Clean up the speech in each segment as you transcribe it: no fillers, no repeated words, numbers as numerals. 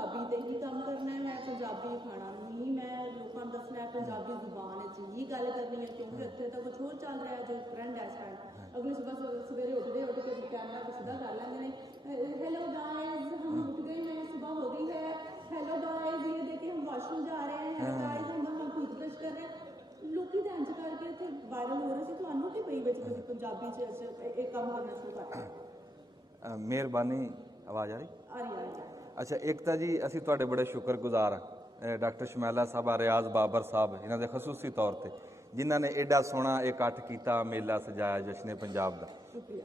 ਪੰਜਾਬੀ ਤੇ ਹੀ ਕੰਮ करना है, मैं पंजाबी खाना नहीं, मैं लोगों को दसना है पंजाबी जुबान ही गल करनी है, क्योंकि इतने तो कुछ होर चल रहा है। जो ट्रेंड है इस टाइम, अगली सुबह सवेरे उठ के कैमरा को सीधा कर लेंगे ने, हेलो गाइस हम उठ गए हैं, सुबह हो गई है, हेलो गाइस ये देखिए हम वॉशरूम जा रहे हैं, हेलो गाइस हम टूथब्रश कर रहे हैं। लोग तो इंज करके इतने वायरल हो रहे थे, ਤੁਹਾਨੂੰ ਕੀ ਪਈ ਵਿੱਚ ਤੁਸੀਂ ਪੰਜਾਬੀ 'ਚ ਇਹ ਕੰਮ ਕਰਨਾ ਸ਼ੁਰੂ ਕਰਤਾ? ਮਿਹਰਬਾਨੀ। ਆਵਾਜ਼ ਆ ਰਹੀ? ਆ ਰਹੀ। ਅੱਛਾ, ਇੱਕ ਤਾਂ ਜੀ ਅਸੀਂ ਤੁਹਾਡੇ ਬੜੇ ਸ਼ੁਕਰਗੁਜ਼ਾਰ ਹਾਂ ਡਾਕਟਰ ਸ਼ਮੈਲਾ ਸਾਹਿਬਾ, ਰਿਆਜ਼ ਬਾਬਰ ਸਾਹਿਬ, ਇਹਨਾਂ ਦੇ ਖਸੂਸੀ ਤੌਰ 'ਤੇ ਜਿਨ੍ਹਾਂ ਨੇ ਐਡਾ ਸੋਹਣਾ ਇਕੱਠ ਕੀਤਾ, ਮੇਲਾ ਸਜਾਇਆ ਜਸ਼ਨੇ ਪੰਜਾਬ ਦਾ, ਸ਼ੁਕਰੀਆ।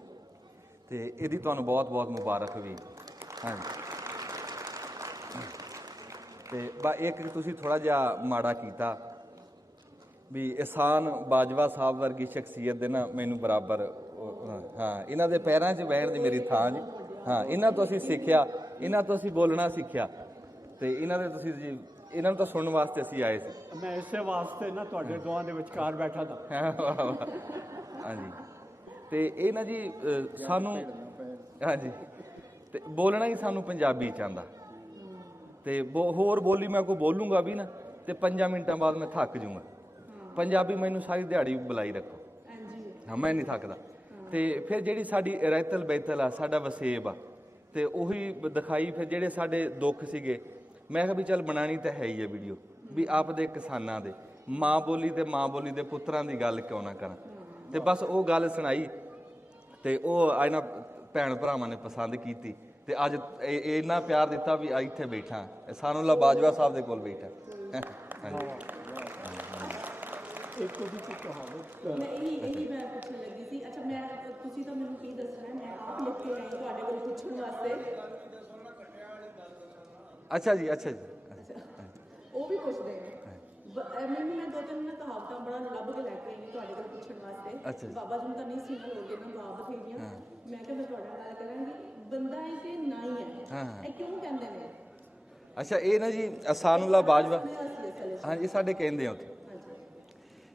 ਅਤੇ ਇਹਦੀ ਤੁਹਾਨੂੰ ਬਹੁਤ ਬਹੁਤ ਮੁਬਾਰਕ ਵੀ। ਹਾਂਜੀ, ਅਤੇ ਇੱਕ ਤੁਸੀਂ ਥੋੜ੍ਹਾ ਜਿਹਾ ਮਾੜਾ ਕੀਤਾ ਵੀ ਇਹਸਾਨ ਬਾਜਵਾ ਸਾਹਿਬ ਵਰਗੀ ਸ਼ਖਸੀਅਤ ਦੇ ਨਾ ਮੈਨੂੰ ਬਰਾਬਰ, ਹਾਂ ਇਹਨਾਂ ਦੇ ਪੈਰਾਂ 'ਚ ਬਹਿਣ ਦੀ ਮੇਰੀ ਥਾਂ ਜੀ। ਹਾਂ, ਇਹਨਾਂ ਤੋਂ ਅਸੀਂ ਸਿੱਖਿਆ, ਇਹਨਾਂ ਤੋਂ ਅਸੀਂ ਬੋਲਣਾ ਸਿੱਖਿਆ, ਅਤੇ ਇਹਨਾਂ ਦੇ ਤੁਸੀਂ ਜੀ ਇਹਨਾਂ ਨੂੰ ਤਾਂ ਸੁਣਨ ਵਾਸਤੇ ਅਸੀਂ ਆਏ ਸੀ। ਮੈਂ ਇਸੇ ਵਾਸਤੇ ਨਾ ਤੁਹਾਡੇ ਦੋਵਾਂ ਦੇ ਵਿਚਕਾਰ ਬੈਠਾ ਤਾਂ। ਹਾਂਜੀ, ਅਤੇ ਇਹ ਨਾ ਜੀ ਸਾਨੂੰ, ਹਾਂਜੀ, ਅਤੇ ਬੋਲਣਾ ਹੀ ਸਾਨੂੰ ਪੰਜਾਬੀ 'ਚ ਆਉਂਦਾ, ਅਤੇ ਹੋਰ ਬੋਲੀ ਮੈਂ ਕੋਈ ਬੋਲੂੰਗਾ ਵੀ ਨਾ ਅਤੇ 5 ਮਿੰਟਾਂ ਬਾਅਦ ਮੈਂ ਥੱਕ ਜੂੰਗਾ। ਪੰਜਾਬੀ ਮੈਨੂੰ ਸਾਰੀ ਦਿਹਾੜੀ ਬੁਲਾਈ ਰੱਖੋ, ਹਾਂ ਮੈਂ ਨਹੀਂ ਥੱਕਦਾ। ਅਤੇ ਫਿਰ ਜਿਹੜੀ ਸਾਡੀ ਰੈਤਲ ਬੈਤਲ ਆ, ਸਾਡਾ ਵਸੇਬ ਆ, ਅਤੇ ਉਹੀ ਦਿਖਾਈ। ਫਿਰ ਜਿਹੜੇ ਸਾਡੇ ਦੁੱਖ ਸੀਗੇ, ਮੈਂ ਕਿਹਾ ਵੀ ਚੱਲ ਬਣਾਉਣੀ ਤਾਂ ਹੈ ਹੀ ਹੈ ਵੀਡੀਓ, ਵੀ ਆਪਦੇ ਕਿਸਾਨਾਂ ਦੇ ਮਾਂ ਬੋਲੀ ਅਤੇ ਮਾਂ ਬੋਲੀ ਦੇ ਪੁੱਤਰਾਂ ਦੀ ਗੱਲ ਕਿਉਂ ਨਾ ਕਰਾਂ। ਅਤੇ ਬਸ ਉਹ ਗੱਲ ਸੁਣਾਈ, ਅਤੇ ਉਹ ਇਹਨਾਂ ਭੈਣ ਭਰਾਵਾਂ ਨੇ ਪਸੰਦ ਕੀਤੀ, ਅਤੇ ਅੱਜ ਇੰਨਾ ਪਿਆਰ ਦਿੱਤਾ ਵੀ ਇੱਥੇ ਬੈਠਾ, ਸਾਨੂੰਲਾ ਬਾਜਵਾ ਸਾਹਿਬ ਦੇ ਕੋਲ ਬੈਠਾ। ਹਾਂਜੀ, ਇੱਕ ਉਹਦੀ ਕੀ ਕਹਾਵਤ ਮੈਂ ਇਹੀ ਮੈਂ ਪੁੱਛਣ ਲੱਗੀ ਸੀ। ਅੱਛਾ, ਮੈਂ ਤੁਸੀਂ ਤਾਂ ਮੈਨੂੰ ਕੀ ਦੱਸਣਾ, ਮੈਂ ਆਪ ਲਿਖ ਕੇ ਆਈ ਤੁਹਾਡੇ ਕੋਲ ਪੁੱਛਣ ਵਾਸਤੇ। ਅੱਛਾ ਜੀ, ਅੱਛਾ ਜੀ, ਉਹ ਵੀ ਪੁੱਛਦੇ ਆ ਮੈਨੂੰ। ਮੈਂ 2-3 ਕਹਾਵਤਾਂ ਬੜਾ ਲੱਭ ਕੇ ਲੈ ਕੇ ਆਈ ਤੁਹਾਡੇ ਕੋਲ ਪੁੱਛਣ ਵਾਸਤੇ। ਅੱਛਾ, ਬਾਬਾ ਜੀ ਨੂੰ ਤਾਂ ਨਹੀਂ ਸੁਣਨ ਲੋਗੇ ਨਾ, ਬਾਬਾ ਬਥੇਰੀਆਂ। ਮੈਂ ਕਿਹਾ ਮੈਂ ਤੁਹਾਡੇ ਨਾਲ ਕਰਾਂਗੀ, ਬੰਦਾ ਹੈ ਕਿ ਨਾ ਹੀ ਹੈ, ਇਹ ਕਿਉਂ ਕਹਿੰਦੇ ਨੇ? ਅੱਛਾ, ਇਹ ਨਾ ਜੀ ਅਸਾਨੂਲਾ ਬਾਜਵਾ, ਹਾਂਜੀ, ਸਾਡੇ ਕਹਿੰਦੇ ਆ ਉੱਥੇ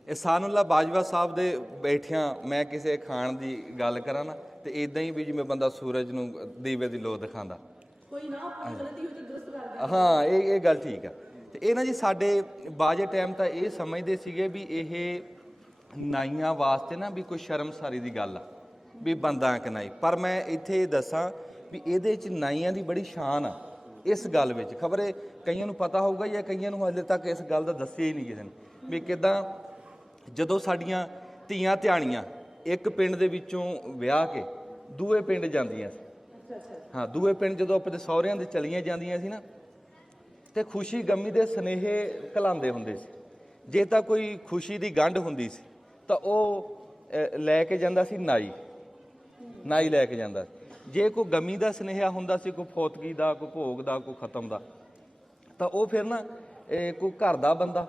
ਇਹਸਾਨੂਲਾ ਬਾਜਵਾ ਸਾਹਿਬ ਦੇ ਬੈਠਿਆਂ ਮੈਂ ਕਿਸੇ ਖਾਣ ਦੀ ਗੱਲ ਕਰਾਂ ਨਾ, ਤੇ ਇੱਦਾਂ ਹੀ ਵੀ ਜਿਵੇਂ ਬੰਦਾ ਸੂਰਜ ਨੂੰ ਦੀਵੇ ਦੀ ਲੋ ਦਿਖਾਉਂਦਾ। ਕੋਈ ਨਾ ਆਪਾਂ ਗਲਤੀ ਹੋ ਤਾਂ ਦੁਰਸਤ ਕਰ ਦਿੰਦੇ। ਹਾਂ, ਇਹ ਗੱਲ ਠੀਕ ਆ। ਤੇ ਇਹ ਨਾ ਜੀ ਸਾਡੇ ਬਾਜੇ ਟਾਈਮ ਤਾਂ ਇਹ ਸਮਝਦੇ ਸੀਗੇ ਵੀ ਇਹ ਨਾਈਆਂ ਵਾਸਤੇ ਨਾ ਵੀ ਕੋਈ ਸ਼ਰਮਸਾਰੀ ਦੀ ਗੱਲ ਆ, ਵੀ ਬੰਦਾ ਕਿ ਨਾਈ। ਪਰ ਮੈਂ ਇੱਥੇ ਦੱਸਾਂ ਵੀ ਇਹਦੇ 'ਚ ਨਾਈਆਂ ਦੀ ਬੜੀ ਸ਼ਾਨ ਆ ਇਸ ਗੱਲ ਵਿੱਚ। ਖਬਰੇ ਕਈਆਂ ਨੂੰ ਪਤਾ ਹੋਊਗਾ ਜਾਂ ਕਈਆਂ ਨੂੰ ਹਾਲੇ ਤੱਕ ਇਸ ਗੱਲ ਦਾ ਦੱਸਿਆ ਹੀ ਨਹੀਂ ਕਿਸੇ ਨੇ, ਵੀ ਕਿੱਦਾਂ ਜਦੋਂ ਸਾਡੀਆਂ ਧੀਆਂ ਧਿਆਣੀਆਂ ਇੱਕ ਪਿੰਡ ਦੇ ਵਿੱਚੋਂ ਵਿਆਹ ਕੇ ਦੂਏ ਪਿੰਡ ਜਾਂਦੀਆਂ ਸੀ। ਹਾਂ, ਦੂਏ ਪਿੰਡ ਜਦੋਂ ਆਪਣੇ ਸਹੁਰਿਆਂ ਦੇ ਚਲੀਆਂ ਜਾਂਦੀਆਂ ਸੀ ਨਾ, ਤੇ ਖੁਸ਼ੀ ਗਮੀ ਦੇ ਸੁਨੇਹੇ ਘਲਾਉਂਦੇ ਹੁੰਦੇ ਸੀ। ਜੇ ਤਾਂ ਕੋਈ ਖੁਸ਼ੀ ਦੀ ਗੰਢ ਹੁੰਦੀ ਸੀ ਤਾਂ ਉਹ ਲੈ ਕੇ ਜਾਂਦਾ ਸੀ ਨਾਈ ਲੈ ਕੇ ਜਾਂਦਾ ਸੀ। ਜੇ ਕੋਈ ਗਮੀ ਦਾ ਸੁਨੇਹਾ ਹੁੰਦਾ ਸੀ, ਕੋਈ ਫੌਤਗੀ ਦਾ, ਕੋਈ ਭੋਗ ਦਾ, ਕੋਈ ਖਤਮ ਦਾ, ਤਾਂ ਉਹ ਫਿਰ ਨਾ ਕੋਈ ਘਰ ਦਾ ਬੰਦਾ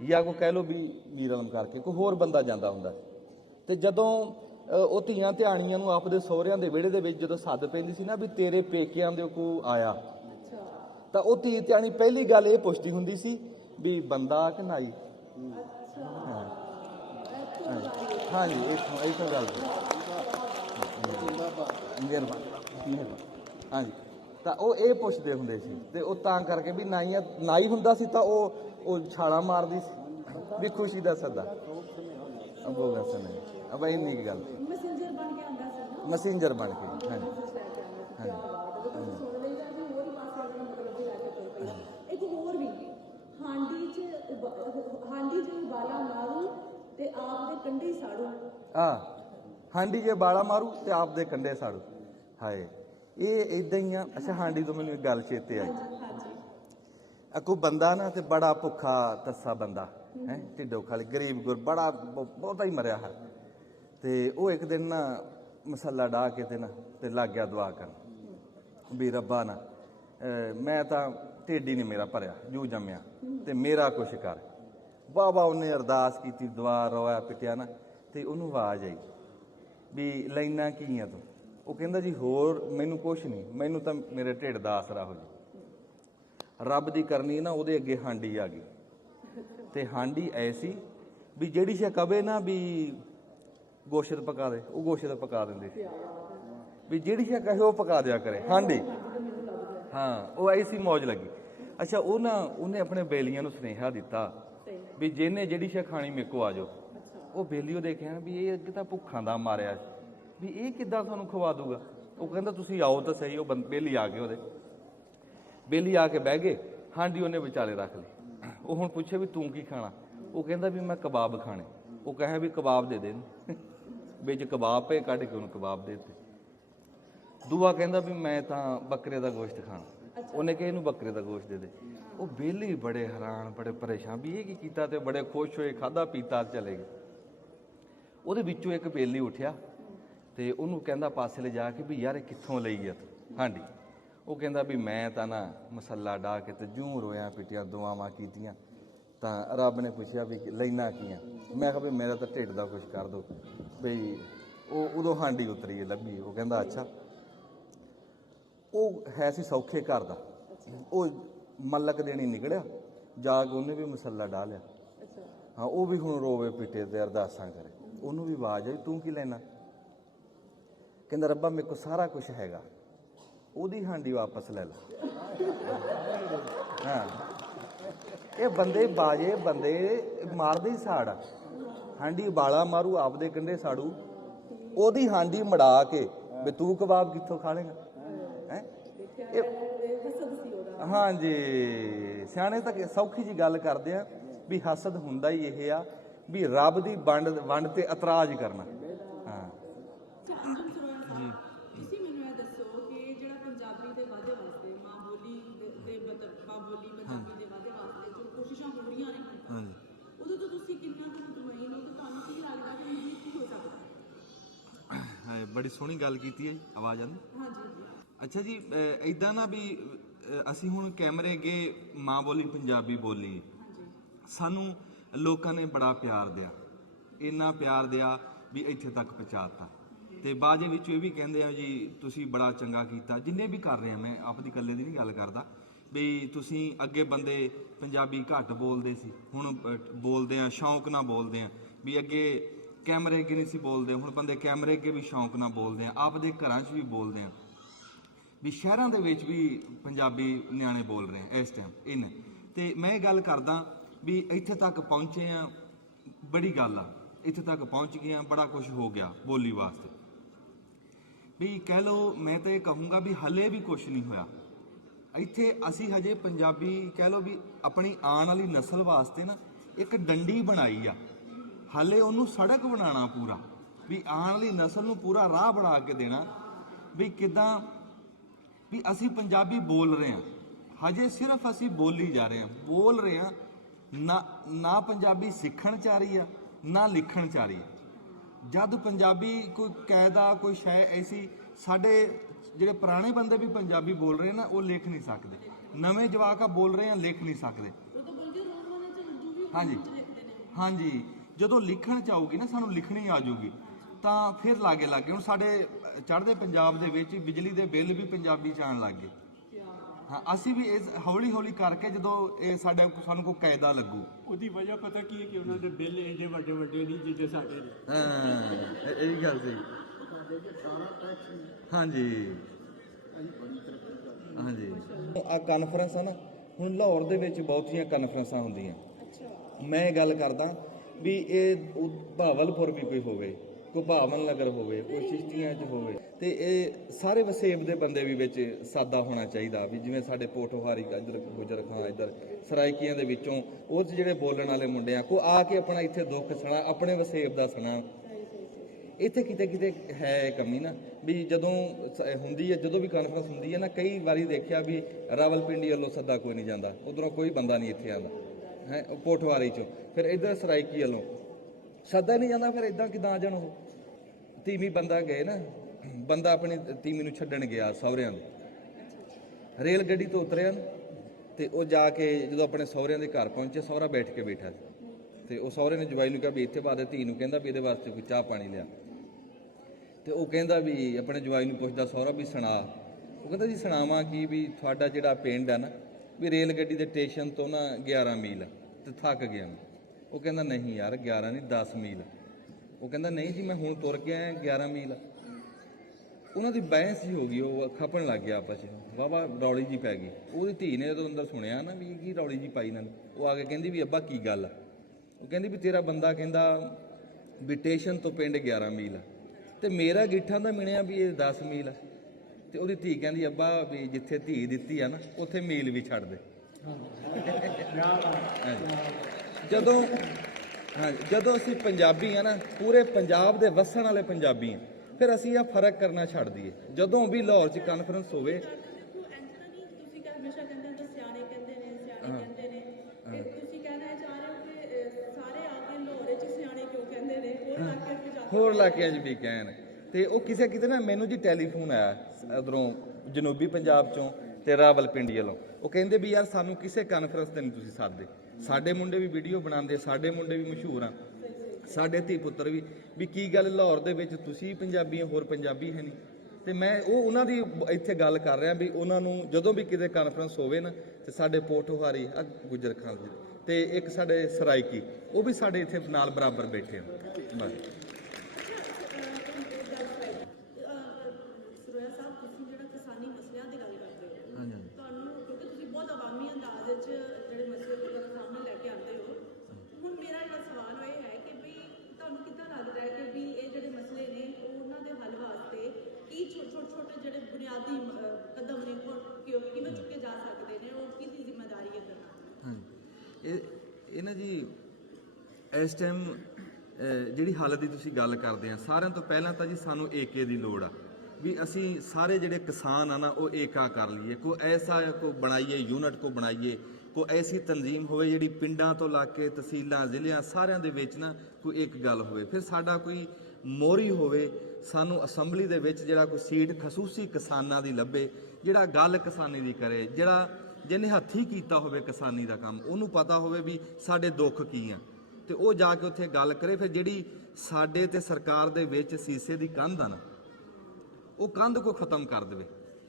ਜਾਂ ਕੋਈ ਕਹਿ ਲਓ ਵੀ ਵੀਰਲਮ ਕਰਕੇ ਕੋਈ ਹੋਰ ਬੰਦਾ ਜਾਂਦਾ ਹੁੰਦਾ ਸੀ। ਅਤੇ ਜਦੋਂ ਉਹ ਧੀਆਂ ਧਿਆਣੀਆਂ ਨੂੰ ਆਪਦੇ ਸਹੁਰਿਆਂ ਦੇ ਵਿਹੜੇ ਦੇ ਵਿੱਚ ਜਦੋਂ ਸੱਦ ਪੈਂਦੀ ਸੀ ਨਾ ਵੀ ਤੇਰੇ ਪੇਕਿਆਂ ਦੇ ਕੋ ਆਇਆ, ਤਾਂ ਉਹ ਧੀ ਧਿਆਣੀ ਪਹਿਲੀ ਗੱਲ ਇਹ ਪੁੱਛਦੀ ਹੁੰਦੀ ਸੀ ਵੀ ਬੰਦਾ ਕਿ ਨਾਈ। ਹਾਂਜੀ, ਇੱਥੋਂ ਗੱਲ ਮਿਹਰਬਾਨੀ। ਹਾਂਜੀ, ਤਾਂ ਉਹ ਇਹ ਪੁੱਛਦੇ ਹੁੰਦੇ ਸੀ, ਅਤੇ ਉਹ ਤਾਂ ਕਰਕੇ ਵੀ ਨਾਈ ਹੁੰਦਾ ਸੀ ਤਾਂ ਉਹ ਛਾਲਾਂ ਮਾਰਦੀ ਸੀ ਵੀ ਖੁਸ਼ੀ ਦਾ ਸੱਦਾ ਬੋਲਦਾ ਸੀ। ਅਬ ਇੰਨੀ ਕੀ ਗੱਲ, ਮੈਸੇਂਜਰ ਬਣ ਕੇ ਆਉਂਦਾ ਸੀ, ਮੈਸੇਂਜਰ ਬਣ ਕੇ। ਹਾਂਜੀ, ਇੱਕ ਹੋਰ ਵੀ ਹਾਂਡੀ 'ਚ ਉਬਾਲਾ ਮਾਰੂ ਤੇ ਆਪ ਦੇ ਕੰਢੇ ਸਾੜੂ। ਹਾਂਡੀ ਜੇ ਬਾਲਾ ਮਾਰੂ ਤੇ ਆਪ ਦੇ ਕੰਢੇ ਸਾੜੂ। ਹਾਏ, ਇਹ ਇੱਦਾਂ ਹੀ ਆ। ਅੱਛਾ, ਹਾਂਡੀ ਤੋਂ ਮੈਨੂੰ ਇੱਕ ਗੱਲ ਚੇਤੇ ਆਈ। ਕੋਈ ਬੰਦਾ ਨਾ ਤੇ ਬੜਾ ਭੁੱਖਾ ਤੱਸਾ ਬੰਦਾ ਹੈ, ਢਿੱਡੋਂ ਖਾਲੀ ਗਰੀਬ ਗੁਰ, ਬੜਾ ਬਹੁਤਾ ਹੀ ਮਰਿਆ ਹੈ। ਤੇ ਉਹ ਇੱਕ ਦਿਨ ਨਾ ਮਸਾਲਾ ਡਾਹ ਕੇ ਤੇ ਨਾ ਤੇ ਲੱਗ ਗਿਆ ਦੁਆ ਕਰਨ ਵੀ ਰੱਬਾ ਨਾ ਮੈਂ ਤਾਂ ਢਿੱਡ ਹੀ ਨਹੀਂ ਮੇਰਾ ਭਰਿਆ, ਜੂ ਜੰਮਿਆ, ਤੇ ਮੇਰਾ ਕੁਛ ਕਰ। ਬਾਬਾ ਉਹਨੇ ਅਰਦਾਸ ਕੀਤੀ, ਦੁਆ ਰੋਇਆ ਪਿੱਟਿਆ ਨਾ, ਤੇ ਉਹਨੂੰ ਆਵਾਜ਼ ਆਈ ਵੀ ਲੈਣਾ ਕੀ ਆ ਤੂੰ? ਉਹ ਕਹਿੰਦਾ ਜੀ ਹੋਰ ਮੈਨੂੰ ਕੁਛ ਨਹੀਂ, ਮੈਨੂੰ ਤਾਂ ਮੇਰੇ ਢਿੱਡ ਦਾ ਆਸਰਾ ਹੋ ਜੀ। ਰੱਬ ਦੀ ਕਰਨੀ ਨਾ ਉਹਦੇ ਅੱਗੇ ਹਾਂਡੀ ਆ ਗਈ, ਤੇ ਹਾਂਡੀ ਐਸੀ ਵੀ ਜਿਹੜੀ ਸ਼ੇ ਕਵੇ ਨਾ ਵੀ ਗੋਸ਼ਤ ਪਕਾ ਦੇ, ਉਹ ਗੋਸ਼ਤ ਪਕਾ ਦਿੰਦੇ ਸੀ। ਵੀ ਜਿਹੜੀ ਸ਼ੇ ਕਹੇ ਉਹ ਪਕਾ ਦਿਆ ਕਰੇ। ਹਾਂਡੀ ਹਾਂ ਉਹ ਐਸੀ ਮੌਜ ਲੱਗੀ। ਅੱਛਾ ਉਹ ਨਾ ਉਹਨੇ ਆਪਣੇ ਬੇਲੀਆਂ ਨੂੰ ਸੁਨੇਹਾ ਦਿੱਤਾ ਵੀ ਜਿਹਨੇ ਜਿਹੜੀ ਸ਼ੈ ਖਾਣੀ ਮੇਰੇ ਕੋ ਆ ਜਾਓ। ਉਹ ਬੇਲੀ ਉਹ ਦੇਖਿਆ ਵੀ ਇਹ ਅੱਗੇ ਤਾਂ ਭੁੱਖਾਂ ਦਾ ਮਾਰਿਆ ਵੀ ਇਹ ਕਿੱਦਾਂ ਤੁਹਾਨੂੰ ਖਵਾ ਦੂਗਾ। ਉਹ ਕਹਿੰਦਾ ਤੁਸੀਂ ਆਓ ਤਾਂ ਸਹੀ। ਉਹ ਬੇਲੀ ਆ ਗਏ, ਉਹਦੇ ਬੇਲੀ ਆ ਕੇ ਬਹਿ ਗਏ, ਹਾਂਡੀ ਉਹਨੇ ਵਿਚਾਲੇ ਰੱਖ ਲਈ। ਉਹ ਹੁਣ ਪੁੱਛੇ ਵੀ ਤੂੰ ਕੀ ਖਾਣਾ? ਉਹ ਕਹਿੰਦਾ ਵੀ ਮੈਂ ਕਬਾਬ ਖਾਣੇ। ਉਹ ਕਹੇ ਵੀ ਕਬਾਬ ਦੇ ਦੇ, ਵਿੱਚ ਕਬਾਬ ਪਏ, ਕੱਢ ਕੇ ਉਹਨੂੰ ਕਬਾਬ ਦੇ ਦਿੱਤੇ। ਦੂਆ ਕਹਿੰਦਾ ਵੀ ਮੈਂ ਤਾਂ ਬੱਕਰੇ ਦਾ ਗੋਸ਼ਤ ਖਾਣਾ। ਉਹਨੇ ਕਿਹਾ ਇਹਨੂੰ ਬੱਕਰੇ ਦਾ ਗੋਸ਼ਤ ਦੇ ਦੇ। ਉਹ ਬੇਲੀ ਬੜੇ ਹੈਰਾਨ, ਬੜੇ ਪਰੇਸ਼ਾਨ ਵੀ ਇਹ ਕੀ ਕੀਤਾ, ਤੇ ਬੜੇ ਖੁਸ਼ ਹੋਏ, ਖਾਧਾ ਪੀਤਾ, ਚਲੇ ਗਏ। ਉਹਦੇ ਵਿੱਚੋਂ ਇੱਕ ਬੇਲੀ ਉੱਠਿਆ ਤੇ ਉਹਨੂੰ ਕਹਿੰਦਾ ਪਾਸੇ ਲਿਜਾ ਕੇ ਵੀ ਯਾਰ ਇਹ ਕਿੱਥੋਂ ਲਈ ਆ ਤੂੰ ਹਾਂਡੀ? ਉਹ ਕਹਿੰਦਾ ਵੀ ਮੈਂ ਤਾਂ ਨਾ ਮਸੱਲਾ ਡਾ ਕੇ ਤੇ ਜੂੰ ਰੋਇਆ ਪਿੱਟਿਆ, ਦੁਆਵਾਂ ਕੀਤੀਆਂ, ਤਾਂ ਰੱਬ ਨੇ ਪੁੱਛਿਆ ਵੀ ਲੈਣਾ ਕੀ ਆ? ਮੈਂ ਕਿਹਾ ਵੀ ਮੇਰਾ ਤਾਂ ਢਿੱਡ ਦਾ ਕੁਛ ਕਰ ਦੋ ਬਈ। ਉਹ ਉਦੋਂ ਹਾਂਡੀ ਉਤਰੀ ਲੱਭੀ। ਉਹ ਕਹਿੰਦਾ ਅੱਛਾ। ਉਹ ਹੈ ਸੀ ਸੌਖੇ ਘਰ ਦਾ, ਉਹ ਮਲਕ ਦੇਣੀ ਨਿਕਲਿਆ, ਜਾ ਕੇ ਉਹਨੇ ਵੀ ਮਸੱਲਾ ਡਾ ਲਿਆ। ਹਾਂ ਉਹ ਵੀ ਹੁਣ ਰੋਵੇ ਪਿੱਟੇ ਤੇ ਅਰਦਾਸਾਂ ਕਰੇ। ਉਹਨੂੰ ਵੀ ਆਵਾਜ਼ ਆਈ ਤੂੰ ਕੀ ਲੈਣਾ? ਕਹਿੰਦਾ ਰੱਬਾ ਮੇਰੇ ਕੋਲ ਸਾਰਾ ਕੁਛ ਹੈਗਾ। ਉਹਦੀ ਹਾਂਡੀ ਵਾਪਸ ਲੈ ਲਾ। ਹਾਂ ਇਹ ਬੰਦੇ ਬਾਜੇ, ਬੰਦੇ ਮਾਰਦੇ ਹੀ ਸਾੜ। ਹਾਂਡੀ ਉਬਾਲਾ ਮਾਰੂ, ਆਪਦੇ ਕੰਢੇ ਸਾੜੂ, ਉਹਦੀ ਹਾਂਡੀ ਮੜਾ ਕੇ ਵੀ ਤੂੰ ਕਬਾਬ ਕਿੱਥੋਂ ਖਾ ਲੇਗਾ? ਹਾਂਜੀ ਸਿਆਣੇ ਤਾਂ ਸੌਖੀ ਜੀ ਗੱਲ ਕਰਦੇ ਆ ਵੀ ਹਸਦ ਹੁੰਦਾ ਹੀ ਇਹ ਆ ਵੀ ਰੱਬ ਦੀ ਵੰਡ ਤੇ ਇਤਰਾਜ਼ ਕਰਨਾ। ਹਾਂ ਤੁਸੀਂ ਮੈਨੂੰ ਇਹ ਦੱਸੋ ਕਿ ਜਿਹੜਾ ਪੰਜਾਬੀ ਦੇ ਵਾਧੇ ਵਾਸਤੇ ਮਾਂ ਬੋਲੀ ਦੇ ਮਾਂ ਬੋਲੀ ਪੰਜਾਬੀ ਦੇ ਵਾਧੇ ਵਾਸਤੇ ਜੋ ਕੋਸ਼ਿਸ਼ਾਂ ਹੋ ਰਹੀਆਂ ਨੇ, ਉਦੋਂ ਤੋਂ ਤੁਸੀਂ ਕਿੰਨਾ ਕੁ ਮੁਤਮਈਨ ਹੋ ਤੇ ਤੁਹਾਨੂੰ ਕੀ ਲੱਗਦਾ ਕਿ ਇਹ ਕੀ ਹੋ ਸਕਦਾ? ਬੜੀ ਸੋਹਣੀ ਗੱਲ ਕੀਤੀ ਹੈ ਜੀ। ਆਵਾਜ਼ ਆਉਂਦੀ? ਹਾਂਜੀ। ਅੱਛਾ ਜੀ ਇੱਦਾਂ ਨਾ ਵੀ ਅਸੀਂ ਹੁਣ ਕੈਮਰੇ ਅੱਗੇ ਮਾਂ ਬੋਲੀ ਪੰਜਾਬੀ ਬੋਲੀ, ਸਾਨੂੰ ਲੋਕਾਂ ਨੇ ਬੜਾ ਪਿਆਰ ਦਿਆ, ਇੰਨਾ ਪਿਆਰ ਦਿਆ ਵੀ ਇੱਥੇ ਤੱਕ ਪਹੁੰਚਾਤਾ। ਤੇ ਬਾਅਦ ਵਿੱਚ ਇਹ ਵੀ ਕਹਿੰਦੇ ਆ ਜੀ ਤੁਸੀਂ ਬੜਾ ਚੰਗਾ ਕੀਤਾ, ਜਿੰਨੇ ਵੀ ਕਰ ਰਹੇ ਆ, ਮੈਂ ਆਪਦੀ ਇਕੱਲੇ ਦੀ ਨਹੀਂ ਗੱਲ ਕਰਦਾ ਵੀ ਤੁਸੀਂ ਅੱਗੇ ਬੰਦੇ ਪੰਜਾਬੀ ਘੱਟ ਬੋਲਦੇ ਸੀ, ਹੁਣ ਬੋਲਦੇ ਆ, ਸ਼ੌਂਕ ਨਾਲ ਬੋਲਦੇ ਆ। ਵੀ ਅੱਗੇ ਕੈਮਰੇ ਅੱਗੇ ਨਹੀਂ ਸੀ ਬੋਲਦੇ, ਹੁਣ ਬੰਦੇ ਕੈਮਰੇ ਅੱਗੇ ਵੀ ਸ਼ੌਂਕ ਨਾਲ ਬੋਲਦੇ ਆ, ਆਪਦੇ ਘਰਾਂ 'ਚ ਵੀ ਬੋਲਦੇ ਆ, ਵੀ ਸ਼ਹਿਰਾਂ ਦੇ ਵਿੱਚ ਵੀ ਪੰਜਾਬੀ ਨਿਆਣੇ ਬੋਲ ਰਹੇ ਆ ਇਸ ਟਾਈਮ ਇਹਨੇ। ਤੇ ਮੈਂ ਇਹ ਗੱਲ ਕਰਦਾ ਵੀ ਇੱਥੇ ਤੱਕ ਪਹੁੰਚੇ ਆ, ਬੜੀ ਗੱਲ ਆ, ਇੱਥੇ ਤੱਕ ਪਹੁੰਚ ਗਏ ਆ, ਬੜਾ ਕੁਝ ਹੋ ਗਿਆ ਬੋਲੀ ਵਾਸਤੇ। ਵੀ ਕਹਿ ਲਓ, ਮੈਂ ਤਾਂ ਇਹ ਕਹੂੰਗਾ ਵੀ ਹਲੇ ਵੀ ਕੁਝ ਨਹੀਂ ਹੋਇਆ ਇੱਥੇ। ਅਸੀਂ ਹਜੇ ਪੰਜਾਬੀ ਕਹਿ ਲਓ ਵੀ ਆਪਣੀ ਆਉਣ ਵਾਲੀ ਨਸਲ ਵਾਸਤੇ ਨਾ ਇੱਕ ਡੰਡੀ ਬਣਾਈ ਆ, ਹਲੇ ਉਹਨੂੰ ਸੜਕ ਬਣਾਉਣਾ ਪੂਰਾ, ਵੀ ਆਉਣ ਵਾਲੀ ਨਸਲ ਨੂੰ ਪੂਰਾ ਰਾਹ ਬਣਾ ਕੇ ਦੇਣਾ ਵੀ ਕਿੱਦਾਂ ਵੀ ਅਸੀਂ ਪੰਜਾਬੀ ਬੋਲ ਰਹੇ ਹਾਂ। ਹਜੇ ਸਿਰਫ ਅਸੀਂ ਬੋਲੀ ਜਾ ਰਹੇ ਹਾਂ, ਬੋਲ ਰਹੇ ਹਾਂ, ਨਾ ਪੰਜਾਬੀ ਸਿੱਖਣ ਚ ਆ ਰਹੀ ਆ, ਨਾ ਲਿਖਣ ਚ ਆ ਰਹੀ ਆ। ਜਦ ਪੰਜਾਬੀ ਕੋਈ ਕਾਇਦਾ ਕੋਈ ਸ਼ੈ ਐਸੀ, ਸਾਡੇ ਜਿਹੜੇ ਪੁਰਾਣੇ ਬੰਦੇ ਵੀ ਪੰਜਾਬੀ ਬੋਲ ਰਹੇ ਨਾ, ਉਹ ਲਿਖ ਨਹੀਂ ਸਕਦੇ। ਨਵੇਂ ਜਵਾਕ ਆ ਬੋਲ ਰਹੇ ਆ, ਲਿਖ ਨਹੀਂ ਸਕਦੇ। ਹਾਂਜੀ ਹਾਂਜੀ, ਜਦੋਂ ਲਿਖਣ ਚ ਆਊਗੀ ਨਾ, ਸਾਨੂੰ ਲਿਖਣੀ ਆ ਜਾਊਗੀ ਤਾਂ ਫਿਰ ਲਾਗੇ ਹੁਣ ਸਾਡੇ ਚੜ੍ਹਦੇ ਪੰਜਾਬ ਦੇ ਵਿੱਚ ਬਿਜਲੀ ਦੇ ਬਿੱਲ ਵੀ ਪੰਜਾਬੀ ਚ ਆਉਣ ਲੱਗ ਗਏ। ਹਾਂ ਅਸੀਂ ਵੀ ਇਸ ਹੌਲੀ ਹੌਲੀ ਕਰਕੇ ਜਦੋਂ ਇਹ ਸਾਨੂੰ ਕੋਈ ਕਾਇਦਾ ਲੱਗੂ। ਉਹਦੀ ਵਜ੍ਹਾ ਪਤਾ ਕੀ ਹੈ ਕਿ ਉਹਨਾਂ ਦੇ ਬਿੱਲ ਇੰਨੇ ਵੱਡੇ ਵੱਡੇ ਨਹੀਂ ਜਿੱਦੇ ਸਾਡੇ ਨੇ। ਹਾਂ ਇਹ ਵੀ ਗੱਲ ਸਹੀ। ਹਾਂਜੀ ਹਾਂਜੀ ਆ ਕਾਨਫਰੰਸ ਆ ਨਾ, ਹੁਣ ਲਾਹੌਰ ਦੇ ਵਿੱਚ ਬਹੁਤੀਆਂ ਕਾਨਫਰੰਸਾਂ ਹੁੰਦੀਆਂ। ਮੈਂ ਇਹ ਗੱਲ ਕਰਦਾ ਵੀ ਇਹ ਭਾਵਲਪੁਰ ਵੀ ਕੋਈ ਹੋਵੇ, ਕੋਈ ਭਾਵਨ ਨਗਰ ਹੋਵੇ, ਕੋਈ ਚਿਸ਼ਤੀਆਂ 'ਚ ਹੋਵੇ, ਤੇ ਇਹ ਸਾਰੇ ਵਸੇਬ ਦੇ ਬੰਦੇ ਵੀ ਵਿੱਚ ਸਾਦਾ ਹੋਣਾ ਚਾਹੀਦਾ। ਵੀ ਜਿਵੇਂ ਸਾਡੇ ਪੋਠੋਹਾਰੀ ਇੱਧਰ, ਗੁਜਰ ਖਾਂ ਇੱਧਰ, ਸਰਾਇਕੀਆਂ ਦੇ ਵਿੱਚੋਂ ਉਹ ਜਿਹੜੇ ਬੋਲਣ ਵਾਲੇ ਮੁੰਡੇ ਆ, ਕੋ ਆ ਕੇ ਆਪਣਾ ਇੱਥੇ ਦੁੱਖ ਸੁਣਾ, ਆਪਣੇ ਵਸੇਬ ਦਾ ਸੁਣਾ। ਇੱਥੇ ਕਿਤੇ ਕਿਤੇ ਹੈ ਕਮੀ ਨਾ, ਵੀ ਜਦੋਂ ਹੁੰਦੀ ਹੈ, ਜਦੋਂ ਵੀ ਕਾਨਫਰੰਸ ਹੁੰਦੀ ਹੈ ਨਾ, ਕਈ ਵਾਰੀ ਦੇਖਿਆ ਵੀ ਰਾਵਲਪਿੰਡੀ ਵੱਲੋਂ ਸੱਦਾ ਕੋਈ ਨਹੀਂ ਜਾਂਦਾ, ਉੱਧਰੋਂ ਕੋਈ ਬੰਦਾ ਨਹੀਂ ਇੱਥੇ ਆਉਂਦਾ ਹੈ, ਪੋਠੋਹਾਰੀ 'ਚੋਂ, ਫਿਰ ਇੱਧਰ ਸਰਾਇਕੀ ਵੱਲੋਂ ਸੱਦਾ ਨਹੀਂ ਜਾਂਦਾ, ਫਿਰ ਇੱਦਾਂ ਕਿੱਦਾਂ ਆ ਜਾਣ? ਉਹ ਤੀਵੀਂ ਬੰਦਾ ਗਏ ਨਾ, ਬੰਦਾ ਆਪਣੀ ਤੀਵੀਂ ਨੂੰ ਛੱਡਣ ਗਿਆ ਸਹੁਰਿਆਂ ਦੇ, ਰੇਲ ਗੱਡੀ ਤੋਂ ਉਤਰਿਆ ਤੇ ਉਹ ਜਾ ਕੇ ਜਦੋਂ ਆਪਣੇ ਸਹੁਰਿਆਂ ਦੇ ਘਰ ਪਹੁੰਚੇ, ਸਹੁਰਾ ਬੈਠ ਕੇ ਬੈਠਾ ਸੀ, ਤੇ ਉਹ ਸਹੁਰੇ ਨੇ ਜਵਾਈ ਨੂੰ ਕਿਹਾ ਵੀ ਇੱਥੇ ਪਾ ਦੇ, ਧੀ ਨੂੰ ਕਹਿੰਦਾ ਵੀ ਇਹਦੇ ਵਾਸਤੇ ਕੋਈ ਚਾਹ ਪਾਣੀ ਲਿਆ। ਤੇ ਉਹ ਕਹਿੰਦਾ ਵੀ ਆਪਣੇ ਜਵਾਈ ਨੂੰ ਪੁੱਛਦਾ ਸਹੁਰਾ ਵੀ ਸੁਣਾ। ਉਹ ਕਹਿੰਦਾ ਜੀ ਸੁਣਾਵਾਂ ਕੀ, ਵੀ ਤੁਹਾਡਾ ਜਿਹੜਾ ਪਿੰਡ ਆ ਨਾ, ਵੀ ਰੇਲ ਗੱਡੀ ਦੇ ਸਟੇਸ਼ਨ ਤੋਂ ਨਾ 11 ਮੀਲ ਤੇ ਥੱਕ ਗਿਆ ਮੈਂ। ਉਹ ਕਹਿੰਦਾ ਨਹੀਂ ਯਾਰ 11 ਨਹੀਂ 10 ਮੀਲ। ਉਹ ਕਹਿੰਦਾ ਨਹੀਂ ਜੀ ਮੈਂ ਹੁਣ ਤੁਰ ਕੇ ਆਇਆ 11 ਮੀਲ। ਉਹਨਾਂ ਦੀ ਬਹਿਸ ਹੀ ਹੋ ਗਈ, ਉਹ ਖਪਣ ਲੱਗ ਗਿਆ ਆਪਸ 'ਚ, ਵਾਹਵਾ ਰੌਲੀ ਜੀ ਪੈ ਗਈ। ਉਹਦੀ ਧੀ ਨੇ ਜਦੋਂ ਅੰਦਰ ਸੁਣਿਆ ਨਾ ਵੀ ਕੀ ਰੌਲੀ ਜੀ ਪਾਈ ਇਹਨਾਂ ਨੇ, ਉਹ ਆ ਕੇ ਕਹਿੰਦੀ ਵੀ ਅੱਬਾ ਕੀ ਗੱਲ ਆ। ਉਹ ਕਹਿੰਦੀ ਵੀ ਤੇਰਾ ਬੰਦਾ ਕਹਿੰਦਾ ਵੀ ਸਟੇਸ਼ਨ ਤੋਂ ਪਿੰਡ 11 ਮੀਲ ਆ ਤੇ ਮੇਰਾ ਗਿੱਠਾਂ ਦਾ ਮਿਣਿਆ ਵੀ ਇਹ 10 ਮੀਲ ਆ। ਤੇ ਉਹਦੀ ਧੀ ਕਹਿੰਦੀ ਅੱਬਾ ਵੀ ਜਿੱਥੇ ਧੀ ਦਿੱਤੀ ਆ ਨਾ ਉੱਥੇ ਮੀਲ ਵੀ ਛੱਡ ਦੇ। ਜਦੋਂ ਅਸੀਂ ਪੰਜਾਬੀ ਆ ਨਾ, ਪੂਰੇ ਪੰਜਾਬ ਦੇ ਵਸਣ ਵਾਲੇ ਪੰਜਾਬੀ ਆ, ਫਿਰ ਅਸੀਂ ਇਹ ਫਰਕ ਕਰਨਾ ਛੱਡ ਦਈਏ। ਜਦੋਂ ਵੀ ਲਾਹੌਰ 'ਚ ਕਾਨਫਰੰਸ ਹੋਵੇ, ਤੁਸੀਂ ਹਮੇਸ਼ਾ ਕਹਿੰਦੇ ਹੋ ਸਿਆਣੇ ਕਹਿੰਦੇ ਨੇ, ਤੁਸੀਂ ਕਹਿਣਾ ਚਾਹ ਰਹੇ ਹੋ ਕਿ ਸਾਰੇ ਆ ਕੇ ਲਾਹੌਰ 'ਚ ਸਿਆਣੇ ਕਿਉਂ ਕਹਿੰਦੇ ਨੇ, ਹੋਰ ਇਲਾਕਿਆਂ 'ਚ ਵੀ ਕਹਿਣ। ਤੇ ਉਹ ਕਿਸੇ ਕਿਤੇ ਨਾ ਮੈਨੂੰ ਜੀ ਟੈਲੀਫੋਨ ਆਇਆ ਉਧਰੋਂ ਜਨੂਬੀ ਪੰਜਾਬ 'ਚੋਂ ਤੇ ਰਾਵਲਪਿੰਡੀ ਵੱਲੋਂ। ਉਹ ਕਹਿੰਦੇ ਵੀ ਯਾਰ ਸਾਨੂੰ ਕਿਸੇ ਕਾਨਫਰੰਸ ਤੇ ਨਹੀਂ ਤੁਸੀਂ ਸੱਦਦੇ, ਸਾਡੇ ਮੁੰਡੇ ਵੀ ਵੀਡੀਓ ਬਣਾਉਂਦੇ, ਸਾਡੇ ਮੁੰਡੇ ਵੀ ਮਸ਼ਹੂਰ ਆ, ਸਾਡੇ ਧੀ ਪੁੱਤਰ ਵੀ ਕੀ ਗੱਲ ਲਾਹੌਰ ਦੇ ਵਿੱਚ ਤੁਸੀਂ ਪੰਜਾਬੀ ਆ, ਹੋਰ ਪੰਜਾਬੀ ਹੈ ਨਹੀਂ। ਤੇ ਮੈਂ ਉਹਨਾਂ ਦੀ ਇੱਥੇ ਗੱਲ ਕਰ ਰਿਹਾ ਵੀ ਉਹਨਾਂ ਨੂੰ ਜਦੋਂ ਵੀ ਕਿਤੇ ਕਾਨਫਰੰਸ ਹੋਵੇ ਨਾ, ਤੇ ਸਾਡੇ ਪੋਠੋਹਾਰੀ ਗੁੱਜਰ ਖਾਨ ਜੀ ਤੇ ਇੱਕ ਸਾਡੇ ਸਰਾਇਕੀ, ਉਹ ਵੀ ਸਾਡੇ ਇੱਥੇ ਨਾਲ ਬਰਾਬਰ ਬੈਠੇ ਆ ਬਸ। ਸਰੋਇਆ ਸਾਹਿਬ, ਤੁਸੀਂ ਜਿਹੜਾ ਕਿਸਾਨੀ ਮਸਲਿਆਂ ਦੀ ਗੱਲ ਕਰਦੇ ਹੋ, ਹਾਂਜੀ ਤੁਹਾਨੂੰ ਕਿਉਂਕਿ ਤੁਸੀਂ ਬਹੁਤ ਆਵਾਮੀ ਅੰਦਾਜ਼ ਵਿੱਚ ਜਿਹੜੇ ਮਸਲੇ ਲੋਕਾਂ ਦੇ ਸਾਹਮਣੇ ਲੈ ਕੇ ਆਉਂਦੇ ਹੋ, ਹੁਣ ਮੇਰਾ ਜਿਹੜਾ ਸਵਾਲ ਉਹ ਇਹ ਹੈ ਕਿ ਵੀ ਤੁਹਾਨੂੰ ਕਿੱਦਾਂ ਲੱਗਦਾ ਹੈ ਕਿ ਵੀ ਇਹ ਜਿਹੜੇ ਮਸਲੇ ਨੇ ਉਹ ਉਹਨਾਂ ਦੇ ਹੱਲ ਵਾਸਤੇ ਕੀ ਛੋਟੇ ਜਿਹੜੇ ਬੁਨਿਆਦੀ ਕਦਮ ਨੇ ਉਹ ਕਿਵੇਂ ਚੁੱਕੇ ਜਾ ਸਕਦੇ ਨੇ, ਉਹ ਕਿਹਦੀ ਜ਼ਿੰਮੇਵਾਰੀ ਹੈ ਕਰਨਾ? ਹਾਂਜੀ, ਇਹ ਨਾ ਜੀ ਇਸ ਟਾਈਮ ਜਿਹੜੀ ਹਾਲਤ ਦੀ ਤੁਸੀਂ ਗੱਲ ਕਰਦੇ ਆ, ਸਾਰਿਆਂ ਤੋਂ ਪਹਿਲਾਂ ਤਾਂ ਜੀ ਸਾਨੂੰ ਏਕੇ ਦੀ ਲੋੜ ਆ ਵੀ ਅਸੀਂ ਸਾਰੇ ਜਿਹੜੇ ਕਿਸਾਨ ਆ ਨਾ ਉਹ ਏਕਾ ਕਰ ਲਈਏ। ਕੋਈ ਐਸਾ ਕੋ ਬਣਾਈਏ ਯੂਨਿਟ ਕੋ ਬਣਾਈਏ, ਕੋਈ ਐਸੀ ਤਨਜ਼ੀਮ ਹੋਵੇ ਜਿਹੜੀ ਪਿੰਡਾਂ ਤੋਂ ਲਾ ਕੇ ਤਹਿਸੀਲਾਂ ਜ਼ਿਲ੍ਹਿਆਂ ਸਾਰਿਆਂ ਦੇ ਵਿੱਚ ਨਾ ਕੋਈ ਇੱਕ ਗੱਲ ਹੋਵੇ। ਫਿਰ ਸਾਡਾ ਕੋਈ ਮੋਹਰੀ ਹੋਵੇ, ਸਾਨੂੰ ਅਸੈਂਬਲੀ ਦੇ ਵਿੱਚ ਜਿਹੜਾ ਕੋਈ ਸੀਟ ਖਸੂਸੀ ਕਿਸਾਨਾਂ ਦੀ ਲੱਭੇ, ਜਿਹੜਾ ਗੱਲ ਕਿਸਾਨੀ ਦੀ ਕਰੇ, ਜਿਹੜਾ ਜਿਹਨੇ ਹੱਥੀਂ ਕੀਤਾ ਹੋਵੇ ਕਿਸਾਨੀ ਦਾ ਕੰਮ, ਉਹਨੂੰ ਪਤਾ ਹੋਵੇ ਵੀ ਸਾਡੇ ਦੁੱਖ ਕੀ ਆ, ਤੇ ਉਹ ਜਾ ਕੇ ਉੱਥੇ ਗੱਲ ਕਰੇ। ਫਿਰ ਜਿਹੜੀ ਸਾਡੇ ਤੇ ਸਰਕਾਰ ਦੇ ਵਿੱਚ ਸੀਸੇ ਦੀ ਕੰਧ ਆ ਨਾ, ਉਹ ਕੰਧ ਕੋ ਖਤਮ ਕਰ ਦੇਵੇ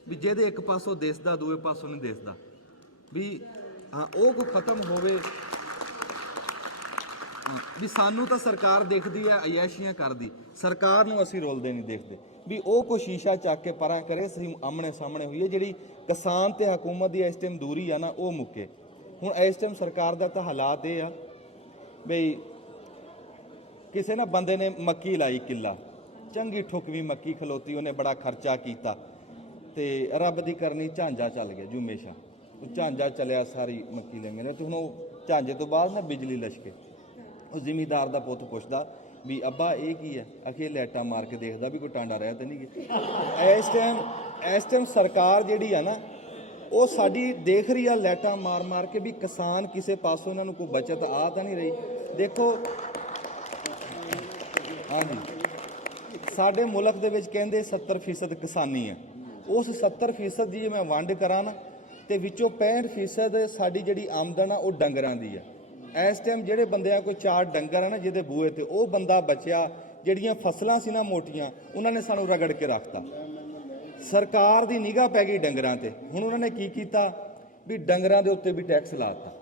ਵੀ ਜਿਹਦੇ ਇੱਕ ਪਾਸੋਂ ਦਿਸਦਾ ਦੂਏ ਪਾਸੋਂ ਨਹੀਂ ਦਿਸਦਾ, ਵੀ ਹਾਂ ਉਹ ਕੋ ਖਤਮ ਹੋਵੇ। ਵੀ ਸਾਨੂੰ ਤਾਂ ਸਰਕਾਰ ਦੇਖਦੀ ਹੈ ਅਯਾਸ਼ੀਆਂ ਕਰਦੀ, ਸਰਕਾਰ ਨੂੰ ਅਸੀਂ ਰੋਲਦੇ ਨਹੀਂ ਦੇਖਦੇ। ਵੀ ਉਹ ਕੋ ਸ਼ੀਸ਼ਾ ਚੱਕ ਕੇ ਪਰਾਂ ਕਰੇ, ਅਸੀਂ ਆਮਣੇ ਸਾਹਮਣੇ ਹੋਈਏ। ਜਿਹੜੀ ਕਿਸਾਨ ਤੇ ਹਕੂਮਤ ਦੀ ਇਸ ਟਾਈਮ ਦੂਰੀ ਆ ਨਾ ਉਹ ਮੁੱਕੇ। ਹੁਣ ਇਸ ਟਾਈਮ ਸਰਕਾਰ ਦਾ ਤਾਂ ਹਾਲਾਤ ਇਹ ਆ ਬਈ ਕਿਸੇ ਨਾ ਬੰਦੇ ਨੇ ਮੱਕੀ ਲਾਈ ਕਿੱਲਾ, ਚੰਗੀ ਠੁਕਵੀਂ ਮੱਕੀ ਖਲੋਤੀ, ਉਹਨੇ ਬੜਾ ਖਰਚਾ ਕੀਤਾ ਤੇ ਰੱਬ ਦੀ ਕਰਨੀ ਝਾਂਜਾ ਚੱਲ ਗਿਆ ਜੁਮੇਸ਼ਾ, ਉਹ ਝਾਂਜਾ ਚੱਲਿਆ, ਸਾਰੀ ਮੱਕੀ ਲੈ ਗਏ। ਤੇ ਹੁਣ ਉਹ ਝਾਂਜੇ ਤੋਂ ਬਾਅਦ ਨਾ ਬਿਜਲੀ ਲਸ਼ਕੇ, ਉਹ ਜ਼ਿਮੀਦਾਰ ਦਾ ਪੁੱਤ ਪੁੱਛਦਾ ਵੀ ਅੱਬਾ ਇਹ ਕੀ ਹੈ, ਅਖੇ ਲਾਈਟਾਂ ਮਾਰ ਕੇ ਦੇਖਦਾ ਵੀ ਕੋਈ ਟਾਂਡਾ ਰਹਿ ਤਾਂ ਨਹੀਂ ਗਿਆ। ਇਸ ਟਾਈਮ ਸਰਕਾਰ ਜਿਹੜੀ ਆ ਨਾ ਉਹ ਸਾਡੀ ਦੇਖ ਰਹੀ ਆ ਲਾਈਟਾਂ ਮਾਰ ਮਾਰ ਕੇ ਵੀ ਕਿਸਾਨ ਕਿਸੇ ਪਾਸੋਂ ਉਹਨਾਂ ਨੂੰ ਕੋਈ ਬਚਤ ਆ ਤਾਂ ਨਹੀਂ ਰਹੀ। ਦੇਖੋ ਹਾਂਜੀ, ਸਾਡੇ ਮੁਲਕ ਦੇ ਵਿੱਚ ਕਹਿੰਦੇ 70% ਕਿਸਾਨੀ ਆ, ਉਸ 70% ਦੀ ਜੇ ਮੈਂ ਵੰਡ ਕਰਾਂ ਨਾ ਤੇ ਵਿੱਚੋਂ 65% ਸਾਡੀ ਜਿਹੜੀ ਆਮਦਨ ਆ ਉਹ ਡੰਗਰਾਂ ਦੀ ਆ। ਇਸ ਟਾਈਮ ਜਿਹੜੇ ਬੰਦਿਆਂ ਕੋਈ 4 ਡੰਗਰ ਆ ਨਾ ਜਿਹਦੇ ਬੂਹੇ ਤੇ, ਉਹ ਬੰਦਾ ਬਚਿਆ। ਜਿਹੜੀਆਂ ਫਸਲਾਂ ਸੀ ਨਾ ਮੋਟੀਆਂ, ਉਹਨਾਂ ਨੇ ਸਾਨੂੰ ਰਗੜ ਕੇ ਰੱਖਤਾ। ਸਰਕਾਰ ਦੀ ਨਿਗਾਹ ਪੈ ਗਈ ਡੰਗਰਾਂ ਤੇ। ਹੁਣ ਉਹਨਾਂ ਨੇ ਕੀ ਕੀਤਾ ਵੀ ਡੰਗਰਾਂ ਦੇ ਉੱਤੇ ਵੀ ਟੈਕਸ ਲਾਤਾ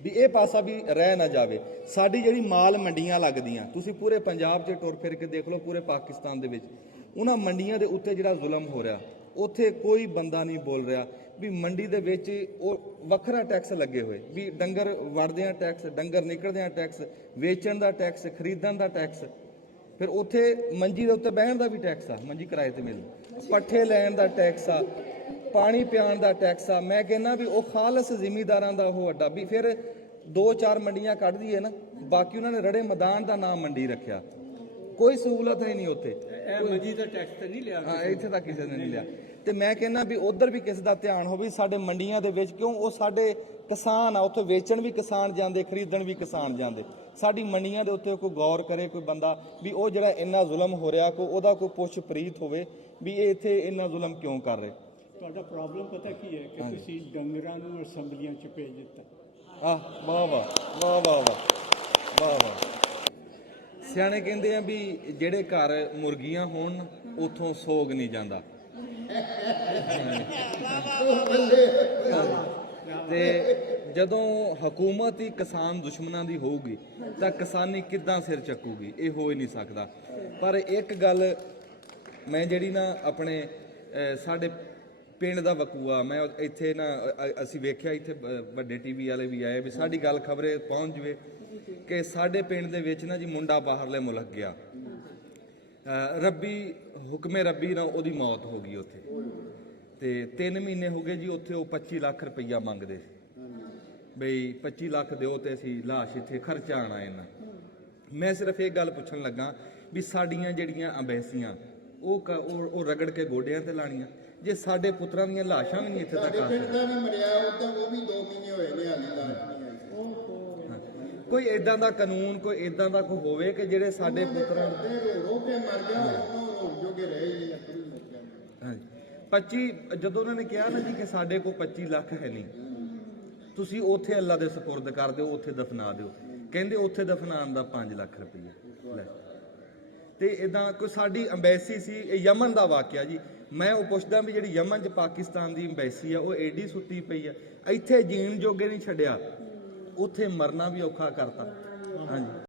ਵੀ ਇਹ ਪਾਸਾ ਵੀ ਰਹਿ ਨਾ ਜਾਵੇ। ਸਾਡੀ ਜਿਹੜੀ ਮਾਲ ਮੰਡੀਆਂ ਲੱਗਦੀਆਂ, ਤੁਸੀਂ ਪੂਰੇ ਪੰਜਾਬ 'ਚ ਟੁਰ ਫਿਰ ਕੇ ਦੇਖ ਲਓ, ਪੂਰੇ ਪਾਕਿਸਤਾਨ ਦੇ ਵਿੱਚ ਉਹਨਾਂ ਮੰਡੀਆਂ ਦੇ ਉੱਤੇ ਜਿਹੜਾ ਜ਼ੁਲਮ ਹੋ ਰਿਹਾ, ਉੱਥੇ ਕੋਈ ਬੰਦਾ ਨਹੀਂ ਬੋਲ ਰਿਹਾ ਵੀ ਮੰਡੀ ਦੇ ਵਿੱਚ ਉਹ ਵੱਖਰਾ ਟੈਕਸ ਲੱਗੇ ਹੋਏ, ਵੀ ਡੰਗਰ ਵੜਦਿਆਂ ਟੈਕਸ, ਡੰਗਰ ਨਿਕਲਦਿਆਂ ਟੈਕਸ, ਵੇਚਣ ਦਾ ਟੈਕਸ, ਖਰੀਦਣ ਦਾ ਟੈਕਸ, ਫਿਰ ਉੱਥੇ ਮੰਜੀ ਦੇ ਉੱਤੇ ਬਹਿਣ ਦਾ ਵੀ ਟੈਕਸ ਆ, ਮੰਜੀ ਕਿਰਾਏ ਤੇ ਮਿਲ, ਪੱਠੇ ਲੈਣ ਦਾ ਟੈਕਸ ਆ, ਪਾਣੀ ਪਿਆਉਣ ਦਾ ਟੈਕਸ ਆ। ਮੈਂ ਕਹਿੰਦਾ ਵੀ ਉਹ ਖਾਲਸ ਜ਼ਿਮੀਦਾਰਾਂ ਦਾ ਉਹ ਅੱਡਾ ਵੀ ਫਿਰ 2-4 ਮੰਡੀਆਂ ਕੱਢ ਦਈਏ ਨਾ, ਬਾਕੀ ਉਹਨਾਂ ਨੇ ਰੜੇ ਮੈਦਾਨ ਦਾ ਨਾਮ ਮੰਡੀ ਰੱਖਿਆ, ਕੋਈ ਸਹੂਲਤ ਹੈ ਨਹੀਂ ਉੱਥੇ। ਇਹ ਮੰਡੀ ਦਾ ਟੈਕਸ ਤਾਂ ਨਹੀਂ ਲਿਆ, ਹਾਂ ਇੱਥੇ ਤਾਂ ਕਿਸੇ ਨੇ ਨਹੀਂ ਲਿਆ। ਤੇ ਮੈਂ ਕਹਿੰਦਾ ਵੀ ਉਧਰ ਵੀ ਕਿਸੇ ਦਾ ਧਿਆਨ ਹੋਵੇ ਸਾਡੇ ਮੰਡੀਆਂ ਦੇ ਵਿੱਚ, ਕਿਉਂ ਉਹ ਸਾਡੇ ਕਿਸਾਨ ਆ, ਉੱਥੇ ਵੇਚਣ ਵੀ ਕਿਸਾਨ ਜਾਂਦੇ, ਖਰੀਦਣ ਵੀ ਕਿਸਾਨ ਜਾਂਦੇ। ਸਾਡੀ ਮੰਡੀਆਂ ਦੇ ਉੱਤੇ ਕੋਈ ਗੌਰ ਕਰੇ ਕੋਈ ਬੰਦਾ ਵੀ ਉਹ ਜਿਹੜਾ ਇੰਨਾ ਜ਼ੁਲਮ ਹੋ ਰਿਹਾ, ਕੋਈ ਉਹਦਾ ਕੋਈ ਪੁੱਛ ਪ੍ਰੀਤ ਹੋਵੇ ਵੀ ਇਹ ਇੱਥੇ ਇੰਨਾ ਜ਼ੁਲਮ ਕਿਉਂ ਕਰ ਰਹੇ। ਤੁਹਾਡਾ ਪ੍ਰੋਬਲਮ ਪਤਾ ਕੀ ਹੈ ਕਿ ਤੁਸੀਂ ਡੰਗਰਾਂ ਨੂੰ ਅਸੈਂਬਲੀਆਂ 'ਚ ਭੇਜ ਦਿੱਤਾ। ਵਾਹ ਵਾਹ ਵਾਹ ਵਾਹ ਵਾਹ ਵਾਹ ਵਾਹ। ਸਿਆਣੇ ਕਹਿੰਦੇ ਆ ਵੀ ਜਿਹੜੇ ਘਰ ਮੁਰਗੀਆਂ ਹੋਣ ਉਥੋਂ ਸੋਗ ਨਹੀਂ ਜਾਂਦਾ। ਤੇ ਜਦੋਂ ਹਕੂਮਤ ਹੀ ਕਿਸਾਨ ਦੁਸ਼ਮਣਾਂ ਦੀ ਹੋਊਗੀ ਤਾਂ ਕਿਸਾਨੀ ਕਿੱਦਾਂ ਸਿਰ ਚੱਕੂਗੀ, ਇਹ ਹੋ ਹੀ ਨਹੀਂ ਸਕਦਾ। ਪਰ ਇੱਕ ਗੱਲ ਮੈਂ ਜਿਹੜੀ ਨਾ ਆਪਣੇ ਸਾਡੇ ਪਿੰਡ ਦਾ ਵਕੂਆ ਮੈਂ ਇੱਥੇ ਨਾ ਅਸੀਂ ਵੇਖਿਆ ਇੱਥੇ ਵੱਡੇ ਟੀਵੀ ਵਾਲੇ ਵੀ ਆਏ ਵੀ ਸਾਡੀ ਗੱਲ ਖਬਰੇ ਪਹੁੰਚ ਜਵੇ ਕਿ ਸਾਡੇ ਪਿੰਡ ਦੇ ਵਿੱਚ ਨਾ ਜੀ ਮੁੰਡਾ ਬਾਹਰਲੇ ਮੁਲਕ ਗਿਆ, ਰੱਬੀ ਹੁਕਮੇ ਰੱਬੀ ਨਾਲ ਉਹਦੀ ਮੌਤ ਹੋ ਗਈ ਉੱਥੇ, ਤੇ 3 ਮਹੀਨੇ ਹੋ ਗਏ ਜੀ ਉੱਥੇ ਉਹ 25 ਲੱਖ ਰੁਪਈਆ ਮੰਗਦੇ ਸੀ ਬਈ 25 ਲੱਖ ਦਿਓ ਤੇ ਅਸੀਂ ਲਾਸ਼ ਇੱਥੇ ਖਰਚਾ ਆਣਾ ਇਹਨਾਂ। ਮੈਂ ਸਿਰਫ ਇਹ ਗੱਲ ਪੁੱਛਣ ਲੱਗਾ ਵੀ ਸਾਡੀਆਂ ਜਿਹੜੀਆਂ ਅੰਬੈਸੀਆਂ ਉਹ ਰਗੜ ਕੇ ਗੋਡਿਆਂ ਤੇ ਲਾਣੀਆਂ, ਜੇ ਸਾਡੇ ਪੁੱਤਰਾਂ ਦੀਆਂ ਲਾਸ਼ਾਂ ਵੀ ਨਹੀਂ ਇੱਥੇ ਤੱਕ ਆ ਪਿੰਡ ਦਾ ਨਹੀਂ ਮਰਿਆ ਉਦਾਂ ਉਹ ਵੀ 2 ਮਹੀਨੇ ਹੋਏ ਨੇ ਹਾਲੇ ਲਾਸ਼ ਨਹੀਂ ਆਈ। ਕੋਈ ਇਦਾਂ ਦਾ ਕਾਨੂੰਨ ਕੋਈ ਇਦਾਂ ਦਾ ਕੋਈ ਹੋਵੇ ਕਿ ਜਿਹੜੇ ਸਾਡੇ ਪੁੱਤਰਾਂ ਰੋ ਕੇ ਮਰ ਗਿਆ ਉਹਨੂੰ ਰੋਣ ਜੋਗੇ ਰਹੇ ਹੀ ਨਹੀਂ ਅਕਲ ਮੁੱਕ ਗਿਆ। ਹਾਂਜੀ 25 ਜਦੋਂ ਉਹਨਾਂ ਨੇ ਕਿਹਾ ਨਾ ਜੀ ਕਿ ਸਾਡੇ ਕੋਲ 25 ਲੱਖ ਹੈ ਨਹੀਂ, ਤੁਸੀਂ ਉੱਥੇ ਅੱਲਾ ਦੇ ਸਪੁਰਦ ਕਰ ਦਿਓ, ਉੱਥੇ ਦਫਨਾ ਦਿਓ, ਕਹਿੰਦੇ ਉੱਥੇ ਦਫਨਾਉਣ ਦਾ 5 ਲੱਖ ਰੁਪਈਆ ਲੈ। ਤੇ ਇਦਾਂ ਕੋਈ ਸਾਡੀ ਅੰਬੈਸੀ ਸੀ, ਇਹ ਯਮਨ ਦਾ ਵਾਕਿਆ ਜੀ। ਮੈਂ ਉਹ ਪੁੱਛਦਾ ਵੀ ਜਿਹੜੀ ਯਮਨ 'ਚ ਪਾਕਿਸਤਾਨ ਦੀ ਅੰਬੈਸੀ ਆ ਉਹ ਏਡੀ ਸੁੱਤੀ ਪਈ ਆ, ਇੱਥੇ ਜੀਣ ਜੋਗੇ ਨਹੀਂ ਛੱਡਿਆ, ਉੱਥੇ ਮਰਨਾ ਵੀ ਔਖਾ ਕਰਤਾ। ਹਾਂਜੀ